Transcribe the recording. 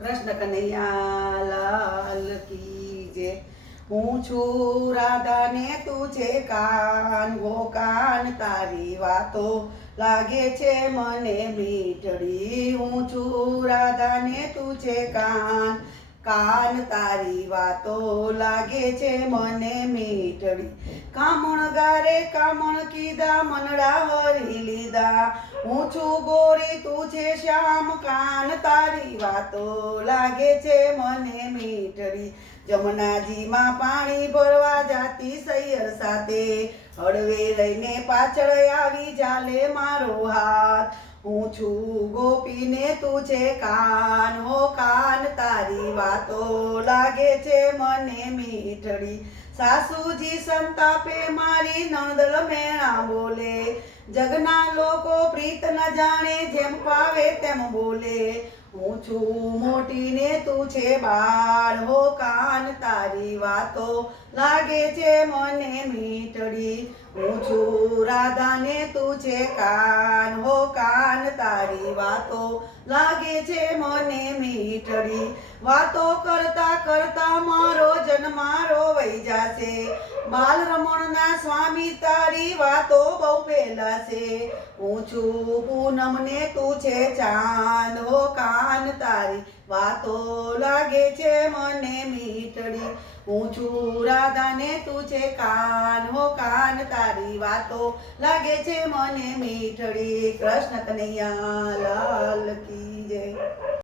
કૃષ્ણ કનૈયા લાલ જય. હું છું રાધા ને તું છે કાન ગો કાન તારી વાતો. લાગે છે મને મીઠડી. હું છું રાધા ને તું છે કાન કાન તારી વાતો લાગે છે મને મીઠડી. કામણ ગારે કામણ કીધા મનડા હરી લીધા. હું છું ગોરી, તું છે શ્યામ. કાન તારી વાતો લાગે છે મને મીઠડી. જમનાજીમાં પાણી ભરવા જાતી સૈયર સાથે. હળવે લઈને પાછળ આવી જાલે મારો હાથ. હું છું ગોપીને તું છે કાન. હો કાન વાતો લાગે છે મને મીઠડી. સાસુજી સંતાપે મારી નણદલ મેણા બોલે. જગના લોકો પ્રીત ન જાણે જેમ પાવે તેમ બોલે. હું છું મોટી ને તું છે બાળ હો કાન, તારી વાતો લાગે છે મને મીઠડી. હું છું રાધા ને તું છે કાન, હો કાન, તારી વાતો લાગે છે મને મીઠડી. વાતો કરતા કરતા મારો જન્મારો વહી જાશે. બાલ રમણના સ્વામી તારી વાતો બહુ પહેલા છે હું છું પૂનમ ને તું છે ચાંદ. કાન તારી વાતો લાગે છે મને મીઠડી. હું છું રાધા ને તું છે કાન. હો કાન તારી વાતો લાગે છે મને મીઠડી. કૃષ્ણ કનૈયા, લાલ કી જય.